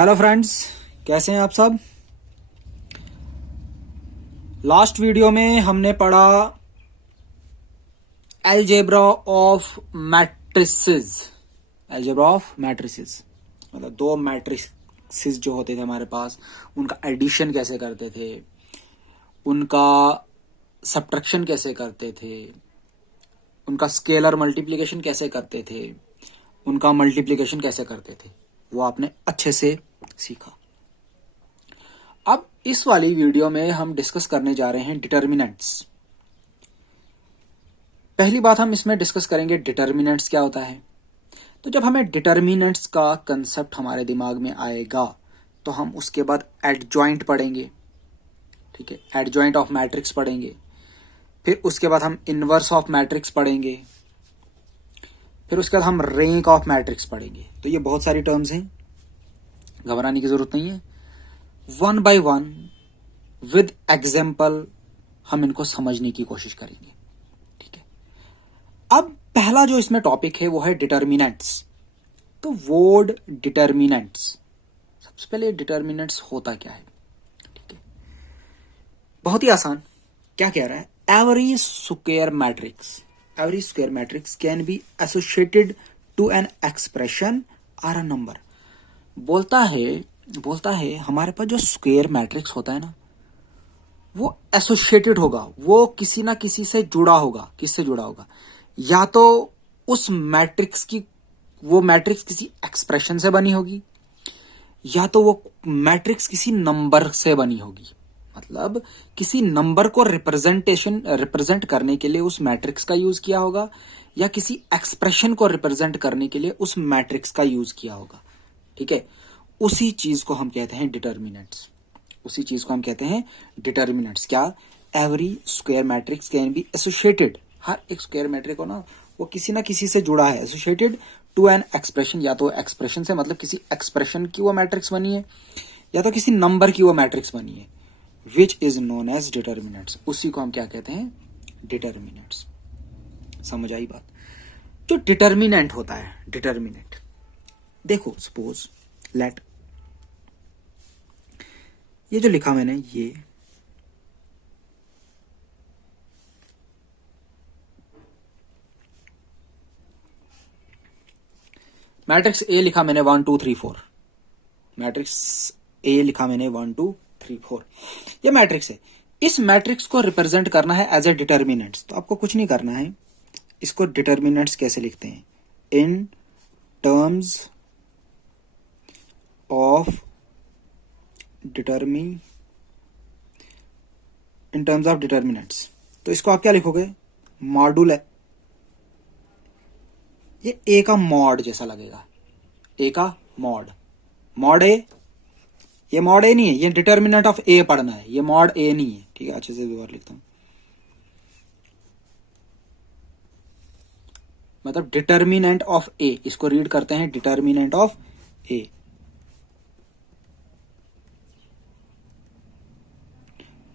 Hello friends, कैसे हैं आप सब। लास्ट वीडियो में हमने पढ़ा algebra of matrices. Algebra of matrices मतलब दो मैट्रिसेस जो होते थे हमारे पास, उनका एडिशन कैसे करते थे, उनका सब्ट्रैक्शन कैसे करते थे, उनका स्केलर मल्टीप्लिकेशन कैसे करते थे, उनका मल्टीप्लिकेशन कैसे करते थे, वो आपने अच्छे से सीखा। अब इस वाली वीडियो में हम डिस्कस करने जा रहे हैं डिटर्मिनेंट्स। पहली बात हम इसमें डिस्कस करेंगे डिटर्मिनेंट्स क्या होता है। तो जब हमें डिटर्मिनेंट्स का कंसेप्ट हमारे दिमाग में आएगा तो हम उसके बाद एडजॉइंट पढ़ेंगे, ठीक है, एडजॉइंट ऑफ मैट्रिक्स पढ़ेंगे, फिर उसके बाद हम इनवर्स ऑफ मैट्रिक्स पढ़ेंगे, फिर उसके बाद हम रैंक ऑफ मैट्रिक्स पढ़ेंगे। तो ये बहुत सारी टर्म्स हैं, घबराने की जरूरत नहीं है। One by one with example हम इनको समझने की कोशिश करेंगे, ठीक है। अब पहला जो इसमें टॉपिक है वो है डिटर्मिनेंट्स। तो वर्ड डिटर्मिनेंट्स, सबसे पहले डिटर्मिनेंट्स होता क्या है, ठीक है। बहुत ही आसान, क्या कह रहा है, every square matrix can be associated to an expression or a number. बोलता है हमारे पास जो स्क्वायर मैट्रिक्स होता है ना, वो एसोसिएटेड होगा, वो किसी ना किसी से जुड़ा होगा। किससे जुड़ा होगा? या तो उस मैट्रिक्स की, वो मैट्रिक्स किसी एक्सप्रेशन से बनी होगी, या तो वो मैट्रिक्स किसी नंबर से बनी होगी। मतलब किसी नंबर को रिप्रेजेंट करने के लिए उस मैट्रिक्स का यूज किया होगा, या किसी एक्सप्रेशन को रिप्रेजेंट करने के लिए उस मैट्रिक्स का यूज किया होगा, ठीक है। उसी चीज को हम कहते हैं डिटर्मिनेंट्स। उसी चीज को हम कहते हैं डिटर्मिनेंट्स। क्या? Every square matrix can be associated, हर एक स्क्वायर मैट्रिक हो ना, वो किसी ना किसी से जुड़ा है, एसोसिएटेड टू एन एक्सप्रेशन। या तो एक्सप्रेशन से मतलब किसी एक्सप्रेशन की वो मैट्रिक्स बनी है, या तो किसी नंबर की वो मैट्रिक्स बनी है, which is known as determinants. उसी को हम क्या कहते हैं? डिटर्मिनेंट्स। समझ आई बात? जो डिटर्मिनेंट होता है, डिटर्मिनेंट देखो, सपोज लेट, ये जो लिखा मैंने, ये मैट्रिक्स ए लिखा मैंने 1 2 3 4। मैट्रिक्स ए लिखा मैंने 1 2 3 4, ये मैट्रिक्स है। इस मैट्रिक्स को रिप्रेजेंट करना है एज ए डिटर्मिनेंट्स। तो आपको कुछ नहीं करना है, इसको डिटर्मिनेंट्स कैसे लिखते हैं? In terms of determinants. तो इसको आप क्या लिखोगे? मॉडुल। ये ए का मॉड जैसा लगेगा, ए का मॉड ए। ये मॉड ए नहीं है, ये डिटर्मिनेंट ऑफ ए पढ़ना है, ये मॉड ए नहीं है, ठीक है। अच्छे से दोबारा लिखता हूं, मतलब डिटर्मिनेंट ऑफ ए, इसको रीड करते हैं determinant of A.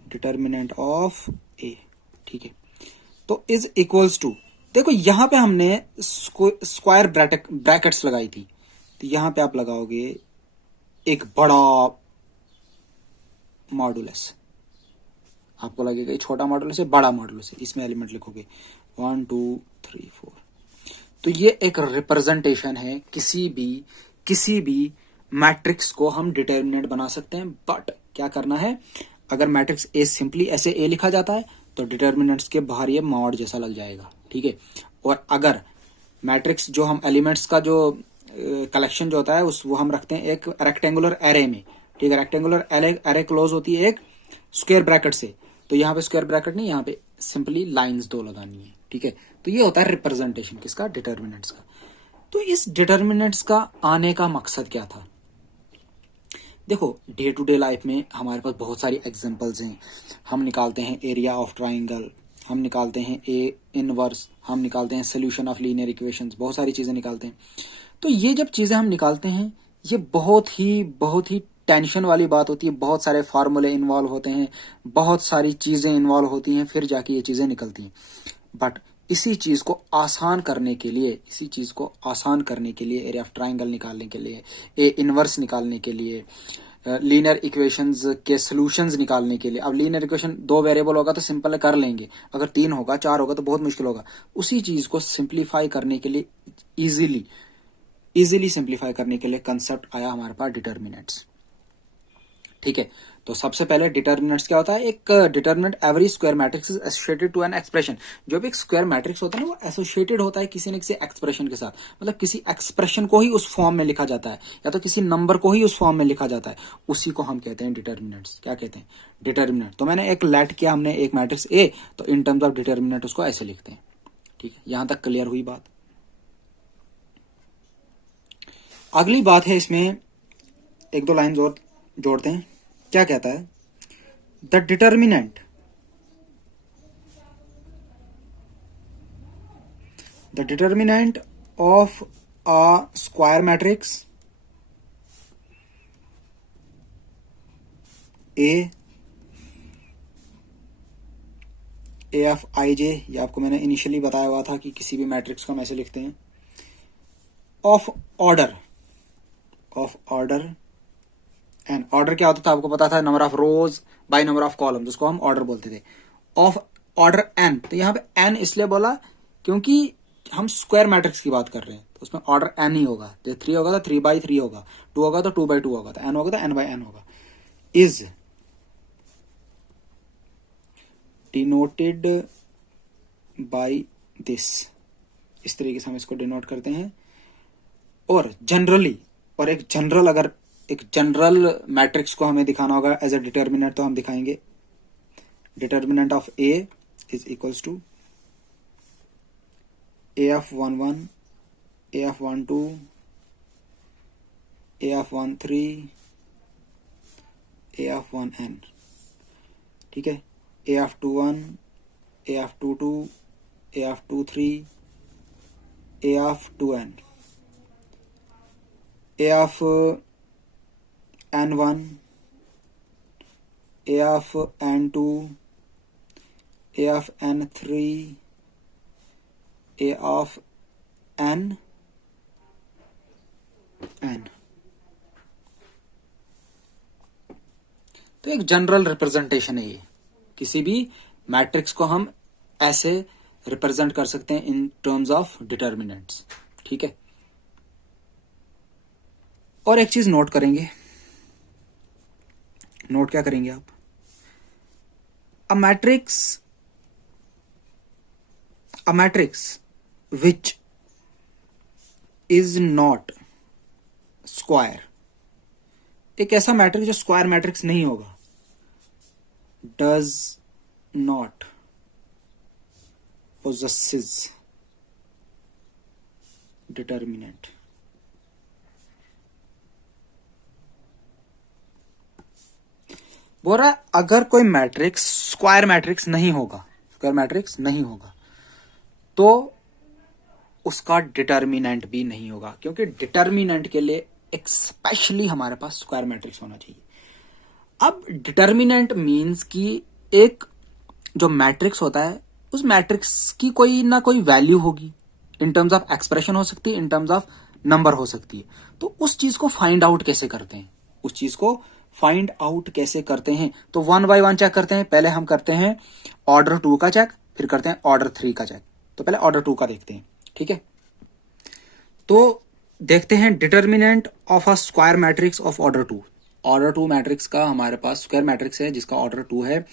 Determinant of A, ठीक है। तो इज इक्वल्स टू, देखो यहां पे हमने स्क्वायर ब्रैकेट्स लगाई थी, तो यहां पे आप लगाओगे एक बड़ा मॉडुलस। आपको लगेगा ये छोटा मॉडुलस है, बड़ा मॉडुलस है, इसमें एलिमेंट लिखोगे 1 2 3 4। तो ये एक रिप्रेजेंटेशन है, किसी भी मैट्रिक्स को हम डिटर्मिनेंट बना सकते हैं। बट क्या करना है, अगर मैट्रिक्स ए सिंपली ऐसे ए लिखा जाता है तो डिटर्मिनेंट्स के बाहर ये मॉड जैसा लग जाएगा, ठीक है। और अगर मैट्रिक्स जो हम एलिमेंट्स का जो कलेक्शन जो होता है उस वो हम रखते हैं एक रेक्टेंगुलर एरे में, ठीक है। रेक्टेंगुलर एरे क्लोज होती है एक स्क्वायर ब्रैकेट से, तो यहाँ पे स्क्वायर ब्रैकेट नहीं, यहाँ पे सिंपली लाइंस दो लगानी है, ठीक है। तो ये होता है रिप्रेजेंटेशन किसका? डिटर्मिनेंट्स का। तो इस डिटर्मिनेंट्स का आने का मकसद क्या था? देखो डे टू डे लाइफ में हमारे पास बहुत सारी एग्जांपल्स हैं। हम निकालते हैं एरिया ऑफ ट्राइंगल, हम निकालते हैं ए इनवर्स, हम निकालते हैं सोल्यूशन ऑफ लीनियर इक्वेशंस, बहुत सारी चीजें निकालते हैं। तो ये जब चीजें हम निकालते हैं, ये बहुत ही टेंशन वाली बात होती है। बहुत सारे फार्मूले इन्वॉल्व होते हैं, बहुत सारी चीजें इन्वॉल्व होती हैं, फिर जाके ये चीजें निकलती हैं। बट इसी चीज को आसान करने के लिए, इसी चीज को आसान करने के लिए, एरिया ऑफ ट्राइंगल निकालने के लिए, ए इनवर्स निकालने के लिए, लीनियर इक्वेशंस के सॉल्यूशंस निकालने के लिए। अब लीनियर इक्वेशन 2 वेरिएबल होगा तो सिंपल है, कर लेंगे। अगर 3 होगा, 4 होगा तो बहुत मुश्किल होगा। उसी चीज को सिंप्लीफाई करने के लिए, इजीली सिंप्लीफाई करने के लिए कंसेप्ट आया हमारे पास डिटर्मिनेंट्स। ठीक है, तो सबसे पहले डिटर्मिनेंट्स क्या होता है? एक determinant every square matrix is associated to an expression. जो भी एक स्क्वायर मैट्रिक्स होता है ना, वो एसोसिएटेड होता है किसी न किसी एक्सप्रेशन के साथ। मतलब किसी एक्सप्रेशन को ही उस फॉर्म में लिखा जाता है, या तो किसी नंबर को ही उस फॉर्म में लिखा जाता है। उसी को हम कहते हैं डिटर्मिनेंट्स। क्या कहते हैं? डिटर्मिनेंट। तो मैंने एक लेट किया, हमने एक मैट्रिक्स ए, तो इन टर्म्स ऑफ डिटर्मिनेंट उसको ऐसे लिखते हैं। ठीक है, यहां तक क्लियर हुई बात। अगली बात है, इसमें एक दो लाइन और जोड़ते हैं। क्या कहता है? The determinant of a square matrix A of I J, ये आपको मैंने इनिशियली बताया हुआ था कि किसी भी मैट्रिक्स को हम ऐसे लिखते हैं, ऑफ ऑर्डर एन। ऑर्डर क्या होता था आपको पता था? Number of rose by number of column, जिसको हम ऑर्डर बोलते थे। ऑफ ऑर्डर एन, तो यहां पे एन इसलिए बोला क्योंकि हम स्क्वायर मैट्रिक्स की बात कर रहे हैं, तो उसमें ऑर्डर एन ही होगा। जैसे 3 होगा तो 3/3 होगा, 2 होगा तो 2/2 होगा, तो एन होगा तो n/n होगा। इज डिनोटेड बाय दिस, इस तरीके से हम इसको डिनोट करते हैं। और जनरली, और एक जनरल मैट्रिक्स को हमें दिखाना होगा एज अ डिटर्मिनेंट, तो हम दिखाएंगे determinant of A is equals to A of 1 1, A of 1 2, A of 1 3, A of 1 n। ठीक है, A of 2 1, A of 2 2, A of 2 3, A of 2 n, A of n1, A of n2, A of n3, A of n। तो एक general representation है ये। किसी भी matrix को हम ऐसे रिप्रेजेंट कर सकते हैं इन टर्म्स ऑफ डिटर्मिनेंट्स। ठीक है, और एक चीज नोट करेंगे। नोट क्या करेंगे आप? A matrix which is not square, एक ऐसा मैट्रिक्स जो स्क्वायर मैट्रिक्स नहीं होगा, डज नॉट possesses डिटर्मिनेंट। बोल रहा है अगर कोई मैट्रिक्स स्क्वायर मैट्रिक्स नहीं होगा, तो उसका डिटर्मिनेंट भी नहीं होगा, क्योंकि डिटर्मिनेंट के लिए एक स्पेशली हमारे पास स्क्वायर मैट्रिक्स होना चाहिए। अब डिटर्मिनेंट मींस कि एक जो मैट्रिक्स होता है, उस मैट्रिक्स की कोई ना कोई वैल्यू होगी। इन टर्म्स ऑफ एक्सप्रेशन हो सकती है, इन टर्म्स ऑफ नंबर हो सकती है। तो उस चीज को फाइंड आउट कैसे करते हैं? तो 1 by 1 चेक करते हैं। पहले हम करते हैं ऑर्डर 2 का चेक, फिर करते हैं ऑर्डर 3 का चेक। तो पहले ऑर्डर 2 का देखते हैं। ठीक है, तो देखते हैं determinant of a square matrix of order 2। Order 2 matrix का हमारे पास स्क्वायर मैट्रिक्स है जिसका ऑर्डर 2 है,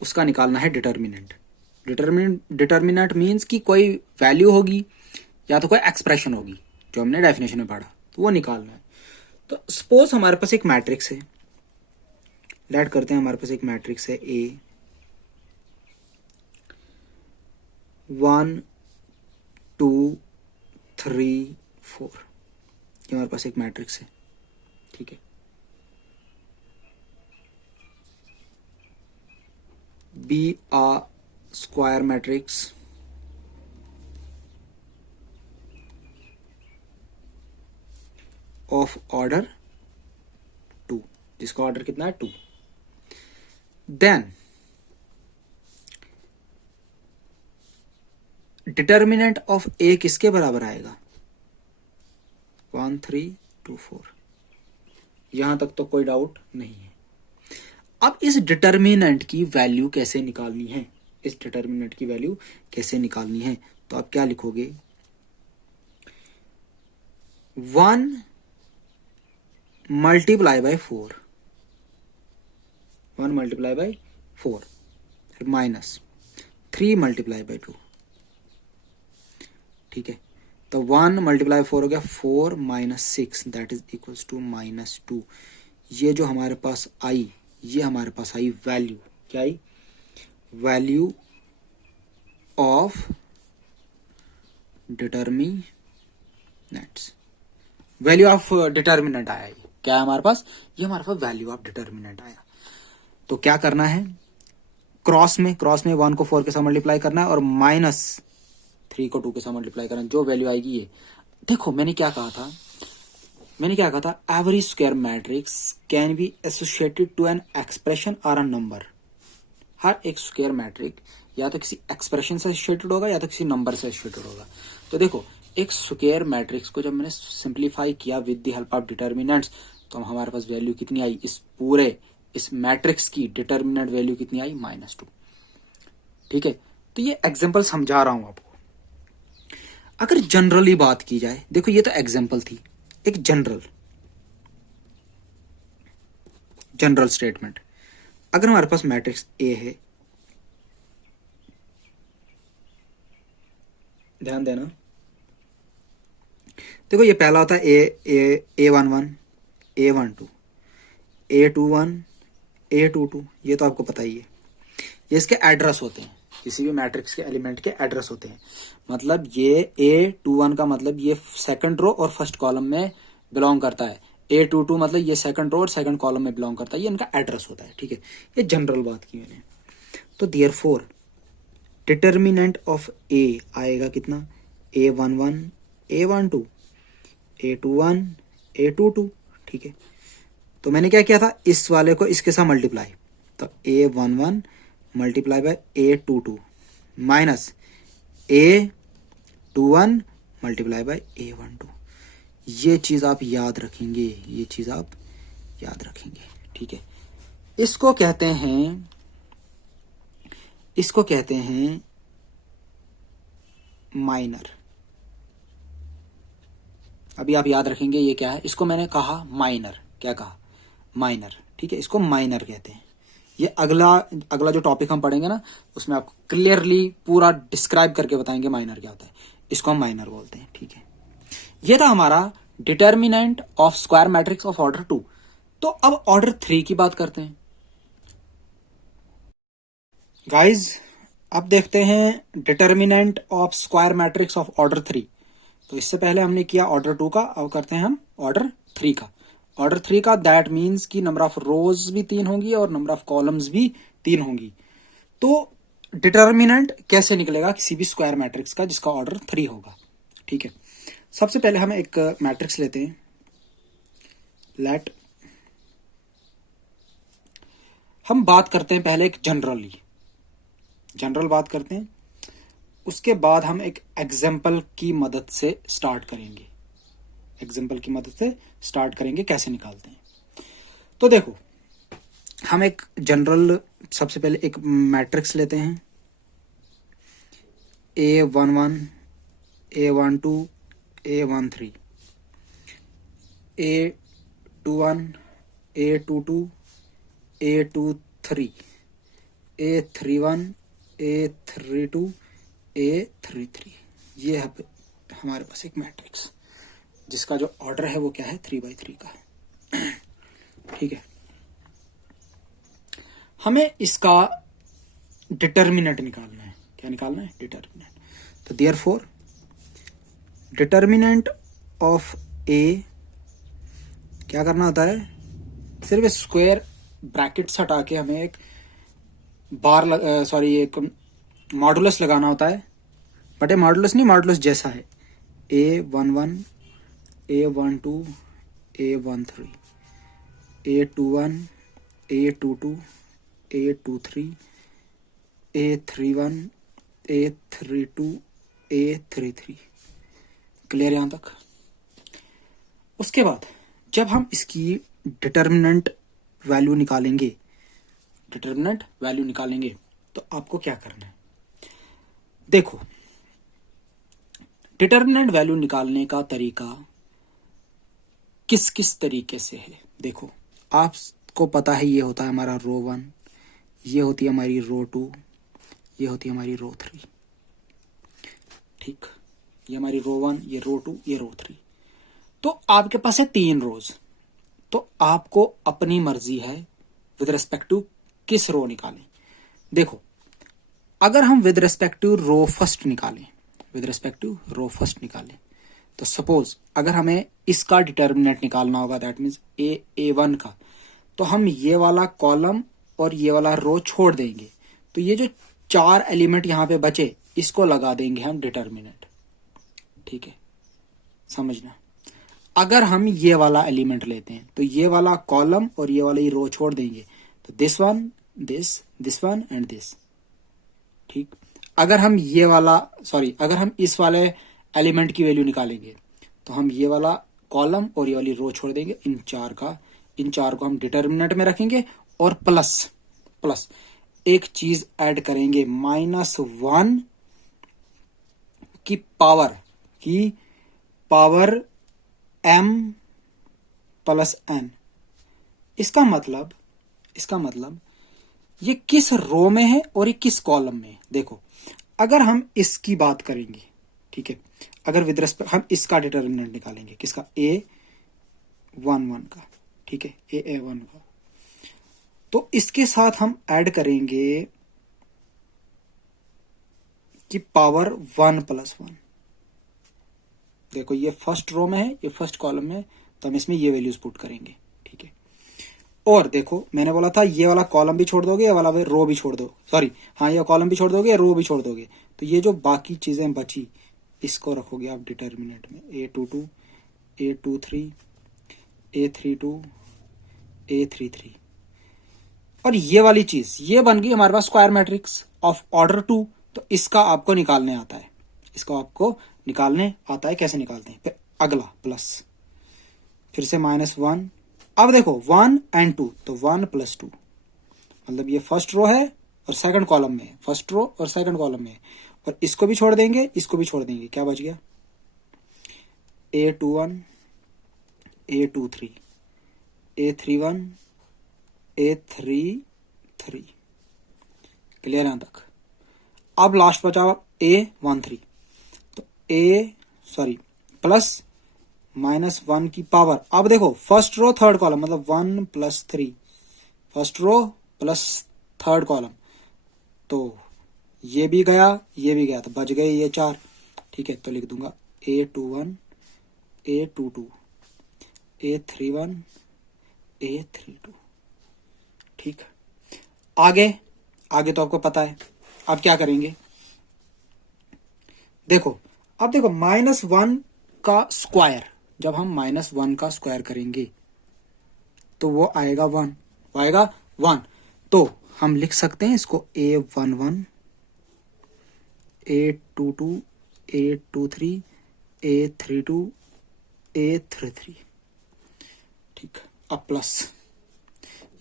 उसका निकालना है डिटर्मिनेंट। डिटर्मिनेंट मींस कि कोई वैल्यू होगी या तो कोई एक्सप्रेशन होगी, जो हमने डेफिनेशन में पढ़ा, तो वो निकालना है। तो सपोज हमारे पास एक मैट्रिक्स है, लेट करते हैं हमारे पास एक मैट्रिक्स है ए 1 2 3 4, ये हमारे पास एक मैट्रिक्स है। ठीक है, be a square matrix of order 2, जिसका ऑर्डर कितना है 2। देन डिटर्मिनेंट ऑफ ए किसके बराबर आएगा? 1 3 2 4। यहां तक तो कोई डाउट नहीं है। अब इस डिटर्मिनेंट की वैल्यू कैसे निकालनी है? इस डिटर्मिनेंट की वैल्यू कैसे निकालनी है? तो आप क्या लिखोगे? 1 मल्टीप्लाई बाय 4, 1 मल्टीप्लाई बाय 4, फिर माइनस 3 मल्टीप्लाई बाय 2। ठीक है, तो 1 मल्टीप्लाई 4 हो गया 4 minus 6, that is equals to -2। ये जो हमारे पास आई, ये हमारे पास आई वैल्यू, क्या आई? Value of determinants, value of determinant आया। ये क्या है हमारे पास? ये हमारे पास वैल्यू ऑफ डिटर्मिनेंट आया। तो क्या करना है? क्रॉस में 1 को 4 के साथ मल्टीप्लाई करना है और -3 को 2 के साथ मल्टीप्लाई करना है। जो वैल्यू आएगी ये। देखो मैंने क्या कहा था? Every square matrix can be associated to an expression और अ नंबर। हर एक स्क्वायर मैट्रिक या तो किसी एक्सप्रेशन से एसोसिएटेड होगा या तो किसी नंबर से एसोसिएटेड होगा। तो देखो, एक स्क्वायर मैट्रिक्स को जब मैंने सिंप्लीफाई किया with the help of determinants, तो हमारे पास वैल्यू कितनी आई? इस मैट्रिक्स की डिटर्मिनेंट वैल्यू कितनी आई? -2। ठीक है, तो ये एग्जांपल समझा रहा हूं आपको। अगर जनरली बात की जाए, देखो ये तो एग्जांपल थी, एक जनरल स्टेटमेंट। अगर हमारे पास मैट्रिक्स ए है, ध्यान देना, देखो ये पहला होता है A11, A12, A21, A22, ये तो आपको पता ही है। ये इसके एड्रेस होते हैं, किसी भी मैट्रिक्स के एलिमेंट के एड्रेस होते हैं। मतलब ये A21 का मतलब ये सेकंड रो और फर्स्ट कॉलम में बिलोंग करता है। A22 मतलब ये सेकंड रो और सेकंड कॉलम में बिलोंग करता है। ये इनका एड्रेस होता है। ठीक है, ये जनरल बात की मैंने। तो देयरफॉर डिटर्मिनेंट ऑफ ए आएगा कितना? A11, A12, A21, A22। ठीक है, तो मैंने क्या किया था? इस वाले को इसके साथ मल्टीप्लाई, तो A11 multiply by A22 minus A21 multiply by A12। ये चीज आप याद रखेंगे, ये चीज आप याद रखेंगे। ठीक है, इसको कहते हैं माइनर। अभी आप याद रखेंगे ये क्या है। इसको मैंने कहा माइनर। क्या कहा? माइनर। ठीक है, इसको माइनर कहते हैं। ये अगला जो टॉपिक हम पढ़ेंगे ना, उसमें आपको क्लियरली पूरा डिस्क्राइब करके बताएंगे माइनर क्या होता है। इसको हम माइनर बोलते हैं। ठीक है, ये था हमारा determinant of square matrix of order 2। तो अब ऑर्डर 3 की बात करते हैं गाइज। अब देखते हैं determinant of square matrix of order 3। तो इससे पहले हमने किया ऑर्डर 2 का, अब करते हैं हम ऑर्डर 3 का। ऑर्डर 3 का दैट मीन्स कि नंबर ऑफ रोज भी 3 होंगी और नंबर ऑफ कॉलम्स भी 3 होंगी। तो डिटर्मिनेंट कैसे निकलेगा किसी भी स्क्वायर मैट्रिक्स का जिसका ऑर्डर 3 होगा? ठीक है, सबसे पहले हम एक मैट्रिक्स लेते हैं। लेट हम बात करते हैं पहले एक जनरल बात करते हैं, उसके बाद हम एक एग्जाम्पल की मदद से स्टार्ट करेंगे। कैसे निकालते हैं। तो देखो, हम एक जनरल, सबसे पहले एक मैट्रिक्स लेते हैं। A11, A12, A13, A21, A22, A23, A31, A32, A33। ये है हमारे पास एक मैट्रिक्स जिसका जो ऑर्डर है वो क्या है? 3/3 का। ठीक है, हमें इसका डिटर्मिनेंट निकालना है। क्या निकालना है? डिटर्मिनेंट। तो देयरफॉर डिटर्मिनेंट ऑफ ए क्या करना होता है? सिर्फ स्क्वायर ब्रैकेट्स हटा के हमें एक एक मॉडुलस लगाना होता है। बट ये मॉडुलस नहीं, मॉडुलस जैसा है। A11, A12, A13, A21, A22, A23, A31, A32, A33। Clear यहां तक? उसके बाद जब हम इसकी डिटर्मिनेंट वैल्यू निकालेंगे, तो आपको क्या करना है? देखो, डिटर्मिनेंट वैल्यू निकालने का तरीका किस किस तरीके से है? देखो, आपको पता है ये होता है हमारा रो 1, ये होती है हमारी रो 2, ये होती है हमारी रो 3। ठीक, ये हमारी रो 1, ये रो 2, ये रो 3। तो आपके पास है 3 रोज। तो आपको अपनी मर्जी है विद रिस्पेक्ट टू किस रो निकालें। देखो, अगर हम with respect to row first निकालें, तो सपोज अगर हमें इसका डिटर्मिनेंट निकालना होगा, दैट मीन्स A1 का, तो हम ये वाला कॉलम और ये वाला रो छोड़ देंगे। तो ये जो 4 एलिमेंट यहां पे बचे, इसको लगा देंगे हम डिटर्मिनेंट। ठीक है, समझना। अगर हम ये वाला एलिमेंट लेते हैं, तो ये वाला कॉलम और ये वाली रो छोड़ देंगे, तो this one, this one and this. ठीक, अगर हम अगर हम इस वाले एलिमेंट की वैल्यू निकालेंगे, तो हम ये वाला कॉलम और ये वाली रो छोड़ देंगे। इन चार को हम डिटर्मिनेंट में रखेंगे और प्लस एक चीज ऐड करेंगे, -1 की पावर m प्लस n। इसका मतलब ये किस रो में है और ये किस कॉलम में है। देखो, अगर हम इसकी बात करेंगे, ठीक है, अगर विद रिस्पेक्ट हम इसका डिटर्मिनेंट निकालेंगे, किसका? A11 का। ठीक है, A1 का। तो इसके साथ हम ऐड करेंगे कि पावर 1 प्लस 1। देखो, ये फर्स्ट रो में है, ये फर्स्ट कॉलम में है, तो हम इसमें ये वैल्यूज पुट करेंगे। ठीक है, और देखो, मैंने बोला था ये वाला कॉलम भी छोड़ दोगे, ये वाला रो भी छोड़ दो, ये कॉलम भी छोड़ दोगे, रो भी छोड़ दोगे। तो ये जो बाकी चीजें बची, इसको रखोगे आप डिटर्मिनेंट में। A22, A23, A32, A33। और ये वाली चीज, ये बन गई हमारे पास स्क्वायर मैट्रिक्स ऑफ ऑर्डर 2। तो इसका आपको निकालने आता है, कैसे निकालते हैं? फिर अगला प्लस, फिर से -1। अब देखो 1 एंड 2, तो 1 + 2, मतलब ये फर्स्ट रो है और सेकंड कॉलम में है, और इसको भी छोड़ देंगे, क्या बच गया? A21, A23, A31, A33। Clear यहां तक? अब लास्ट बचा A13। तो प्लस -1 की पावर। अब देखो, फर्स्ट रो थर्ड कॉलम, मतलब 1 + 3, first row plus third column, तो ये भी गया, तो बच गए ये 4। ठीक है, तो लिख दूंगा A21, A22, A31, A32। ठीक, आगे तो आपको पता है। अब क्या करेंगे? देखो, -1 का स्क्वायर, जब हम -1 का स्क्वायर करेंगे, तो वो आएगा 1। तो हम लिख सकते हैं इसको A11, A22, A23, A32, A33। ठीक, अब प्लस,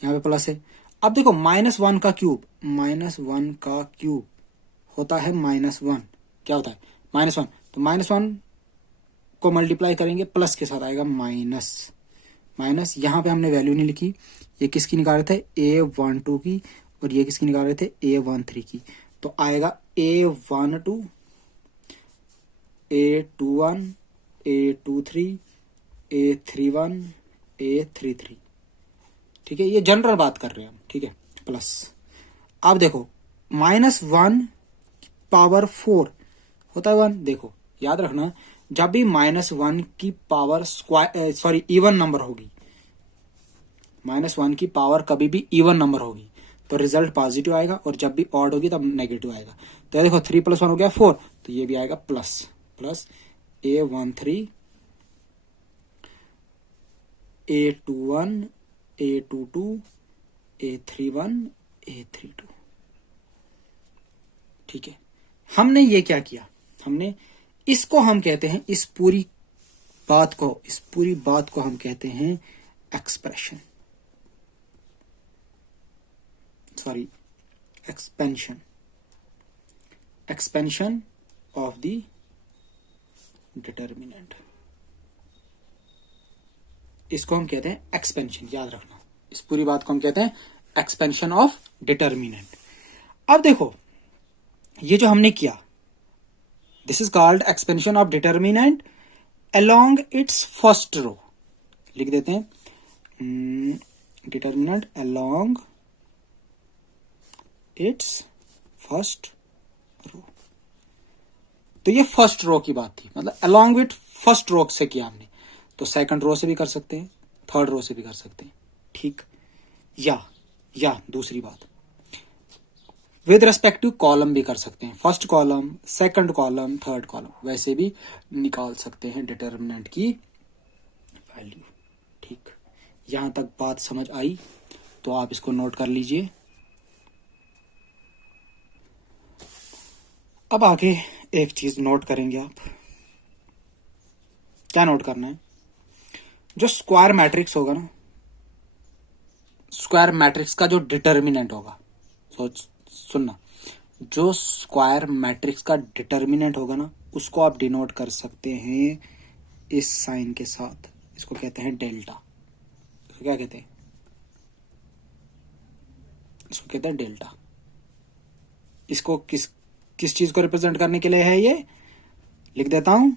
यहां पे प्लस है। अब देखो, -1 का क्यूब, होता है -1। क्या होता है? -1। तो -1 को मल्टीप्लाई करेंगे, प्लस के साथ आएगा माइनस। यहां पे हमने वैल्यू नहीं लिखी, ये किसकी निकाल रहे थे? A12 की, और ये किसकी निकाल रहे थे? A13 की। तो आएगा A12, A21, A23, A31, A33। ठीक है, ये जनरल बात कर रहे हैं हम। ठीक है, प्लस। अब देखो, -1 पावर 4 होता है 1। देखो, याद रखना, जब भी -1 की पावर इवन नंबर होगी, -1 की पावर कभी भी इवन नंबर होगी, तो रिजल्ट पॉजिटिव आएगा, और जब भी ऑड होगी तब नेगेटिव आएगा। तो देखो, 3 + 1 हो गया 4, तो ये भी आएगा plus A13, A21, A22, A31, A32। ठीक है, हमने ये क्या किया? हमने, इसको हम कहते हैं, इस पूरी बात को हम कहते हैं expression, sorry expansion of the determinant. इसको हम कहते हैं एक्सपेंशन, याद रखना, इस पूरी बात को हम कहते हैं एक्सपेंशन ऑफ डिटर्मिनेंट। अब देखो ये जो हमने किया, this is called expansion of determinant along its first row. लिख देते हैं determinant along its first row. तो ये फर्स्ट रो की बात थी, मतलब अलोंग विथ फर्स्ट रो से किया हमने, तो सेकंड रो से भी कर सकते हैं, थर्ड रो से भी कर सकते हैं, ठीक। या दूसरी बात, विद रेस्पेक्ट टू कॉलम भी कर सकते हैं, first column, second column, third column, वैसे भी निकाल सकते हैं डिटर्मिनेंट की वैल्यू, ठीक। यहां तक बात समझ आई तो आप इसको नोट कर लीजिए। अब आगे एक चीज नोट करेंगे आप, क्या नोट करना है, जो स्क्वायर मैट्रिक्स होगा ना, स्क्वायर मैट्रिक्स का जो डिटर्मिनेंट होगा, सुनना, जो स्क्वायर मैट्रिक्स का डिटर्मिनेंट होगा ना, उसको आप डिनोट कर सकते हैं इस साइन के साथ, इसको कहते हैं डेल्टा। इसको क्या कहते हैं, इसको कहते हैं डेल्टा। इसको किस चीज को रिप्रेजेंट करने के लिए है, ये लिख देता हूं,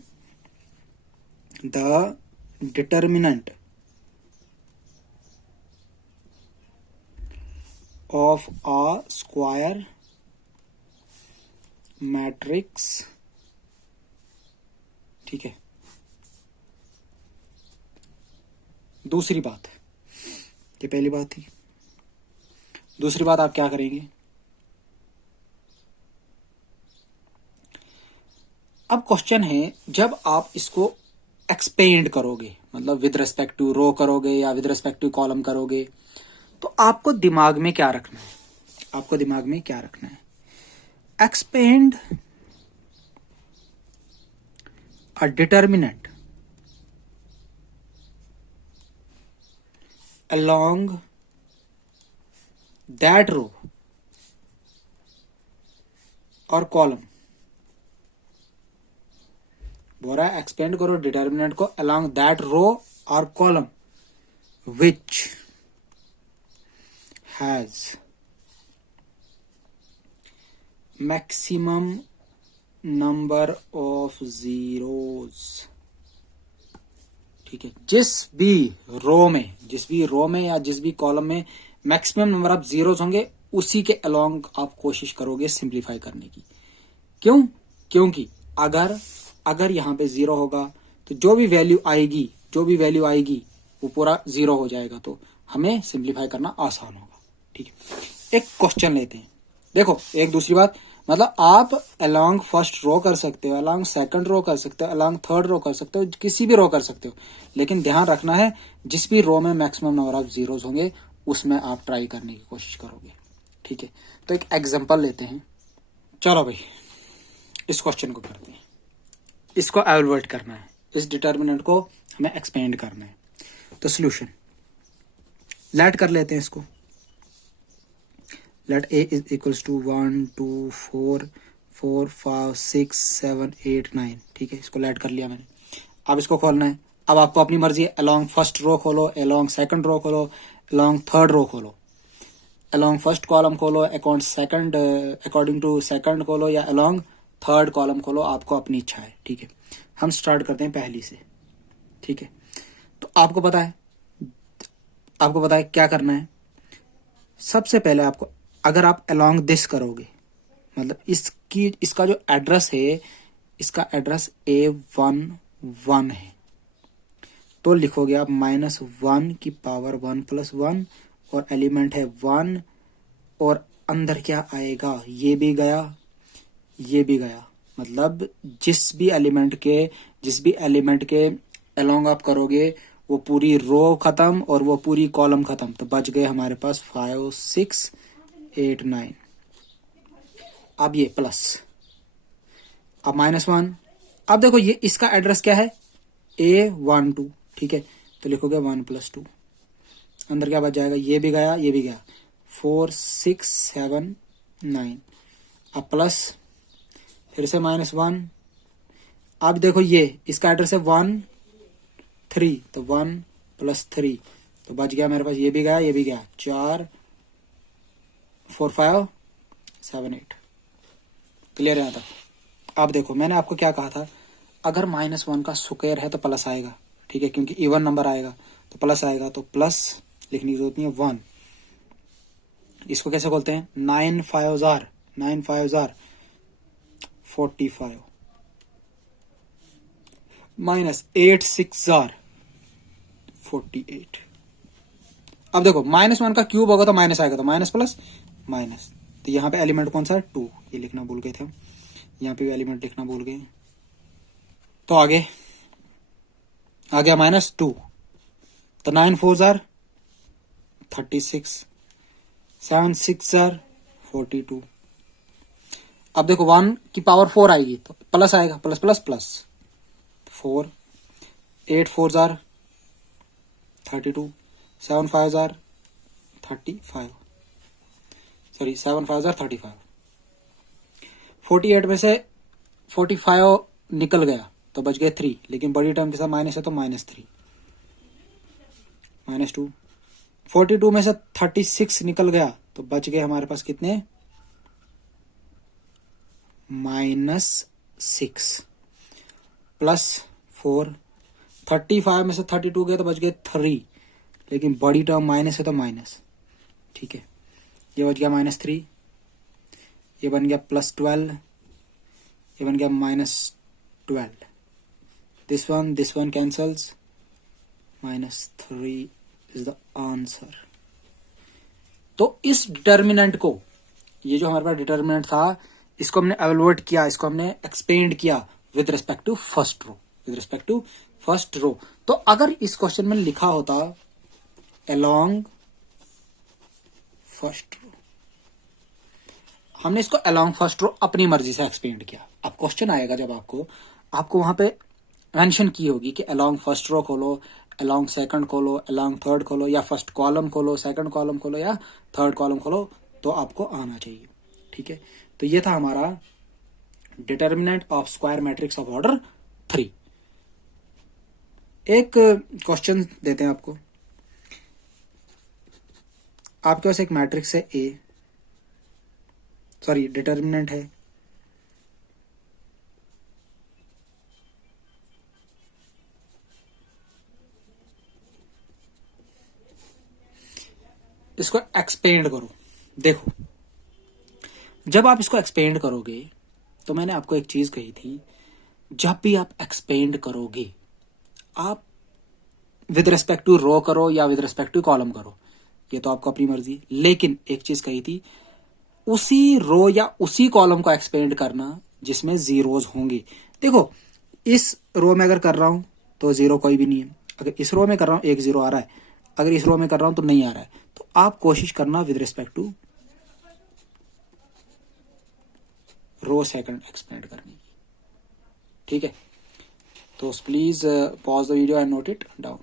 the determinant of a square matrix, ठीक है। दूसरी बात, ये पहली बात थी, दूसरी बात आप क्या करेंगे, अब क्वेश्चन है, जब आप इसको एक्सपेंड करोगे, मतलब विद रेस्पेक्ट टू रो करोगे या विद रेस्पेक्ट टू कॉलम करोगे, तो आपको दिमाग में क्या रखना है, आपको दिमाग में क्या रखना है, expand a determinant along that row और कॉलम, बोल रहा है एक्सपेंड करो डिटर्मिनेंट को along that row और column which has maximum number of zeros, ठीक है। जिस भी रो में या जिस भी कॉलम में मैक्सिमम नंबर ऑफ जीरोस होंगे, उसी के अलोंग आप कोशिश करोगे सिंप्लीफाई करने की। क्यों? क्योंकि अगर यहां पे जीरो होगा तो जो भी वैल्यू आएगी वो पूरा जीरो हो जाएगा, तो हमें सिंप्लीफाई करना आसान होगा, ठीक है। एक क्वेश्चन लेते हैं, देखो एक दूसरी बात, मतलब आप अलोंग फर्स्ट रो कर सकते हो, अलोंग सेकंड रो कर सकते हो, अलोंग थर्ड रो कर सकते हो, किसी भी रो कर सकते हो, लेकिन ध्यान रखना है जिस भी रो में मैक्सिमम नंबर ऑफ जीरोस होंगे उसमें आप ट्राई करने की कोशिश करोगे, ठीक है। तो एक एग्जांपल लेते हैं, चलो भाई इस क्वेश्चन को करते हैं, इसको एवलुएट करना है, इस डिटर्मिनेंट को हमें एक्सपेंड करना है। तो सोल्यूशन लेट कर लेते हैं इसको, let a is equals to 1 2 4 4 5 6 7 8 9, ठीक है। इसको लेट कर लिया मैंने, अब इसको खोलना है। अब आपको अपनी मर्जी है, अलोंग फर्स्ट रो खोलो, अलोंग सेकंड रो खोलो, अलोंग थर्ड रो खोलो, अलोंग फर्स्ट कॉलम खोलो, अकॉर्डिंग टू सेकंड खोलो, या अलोंग थर्ड कॉलम खोलो, आपको अपनी इच्छा है, ठीक है। हम स्टार्ट करते हैं पहली से, ठीक है। तो आपको पता है क्या करना है। सबसे पहले आपको, अगर आप अलोंग दिस करोगे, मतलब इसका जो एड्रेस है, इसका एड्रेस A11 है, तो लिखोगे आप -1 की पावर 1 + 1 और एलिमेंट है 1, और अंदर क्या आएगा, ये भी गया, मतलब जिस भी एलिमेंट के अलोंग आप करोगे वो पूरी रो खत्म और वो पूरी कॉलम खत्म, तो बच गए हमारे पास 5 6 8 9। अब ये प्लस, अब -1, अब देखो ये इसका एड्रेस क्या है, A12, ठीक है, तो लिखोगे 1 + 2, अंदर क्या बच जाएगा, ये भी गया ये भी गया, 4 6 7 9, अब प्लस फिर से -1, अब देखो ये इसका एड्रेस है 1 3, तो 1 + 3, तो बच गया मेरे पास, ये भी गया ये भी गया, 4 4 5 7 8, क्लियर है यहाँ तक। अब देखो मैंने आपको क्या कहा था, अगर -1 का स्क्वायर है तो प्लस आएगा, ठीक है, क्योंकि इवन नंबर आएगा तो प्लस आएगा, तो प्लस लिखने की जरूरत नहीं है, 1। इसको कैसे बोलते हैं, 9 5 जार 45, -8 6 जार 48। अब देखो -1 का क्यूब होगा तो माइनस आएगा, तो माइनस प्लस माइनस, तो यहाँ पे एलिमेंट कौन सा है, 2, ये लिखना भूल गए थे हम, यहाँ पे भी एलिमेंट लिखना भूल गए, तो आगे आ गया -2, तो 9 4 जार 36, 7 6 जार 42। अब देखो 1 की पावर 4 आएगी तो प्लस आएगा, plus plus plus 4, 8 4 jar 32, 7 5 jar 35, sorry 7 5 jar 35, 48 में से 45 निकल गया तो बच गए 3, लेकिन बड़ी टर्म के साथ माइनस है तो -3, -2, 42 में से 36 निकल गया तो बच गए हमारे पास कितने, -6, +4, 35 में से 32 गया तो बच गए 3, लेकिन बड़ी टर्म माइनस है तो माइनस, ठीक है, ये बच गया -3, ये बन गया +12, ये बन गया -12, this one cancels, -3 is the answer. तो इस डिटर्मिनेंट को, ये जो हमारे पास डिटर्मिनेंट था, इसको हमने एवेलुएट किया, इसको हमने एक्सपेंड किया with respect to first row, तो अगर इस क्वेश्चन में लिखा होता अलोंग फर्स्ट रो, हमने इसको अलोंग फर्स्ट रो अपनी मर्जी से एक्सपेंड किया। अब क्वेश्चन आएगा जब आपको वहां पे मेंशन की होगी कि अलोंग फर्स्ट रो खोलो, अलोंग सेकंड खोलो, अलोंग थर्ड खोलो, या फर्स्ट कॉलम खोलो, सेकंड कॉलम खोलो, या थर्ड कॉलम खोलो, तो आपको आना चाहिए, ठीक है। तो ये था हमारा determinant of square matrix of order 3। एक क्वेश्चन देते हैं आपको, आपके पास एक मैट्रिक्स है ए, सॉरी डिटर्मिनेंट है, इसको एक्सपेंड करो। देखो जब आप इसको एक्सपेंड करोगे, तो मैंने आपको एक चीज कही थी, जब भी आप एक्सपेंड करोगे, आप विद रिस्पेक्ट टू रो करो या विद रिस्पेक्ट टू कॉलम करो, ये तो आपको अपनी मर्जी, लेकिन एक चीज कही थी, उसी रो या उसी कॉलम को एक्सपेंड करना जिसमें जीरोज होंगे। देखो इस रो में अगर कर रहा हूं तो जीरो कोई भी नहीं है, अगर इस रो में कर रहा हूं 1 0 आ रहा है, अगर इस रो में कर रहा हूं तो नहीं आ रहा है, तो आप कोशिश करना with respect to row second expand करने की, ठीक है। तो please pause the video and note it down.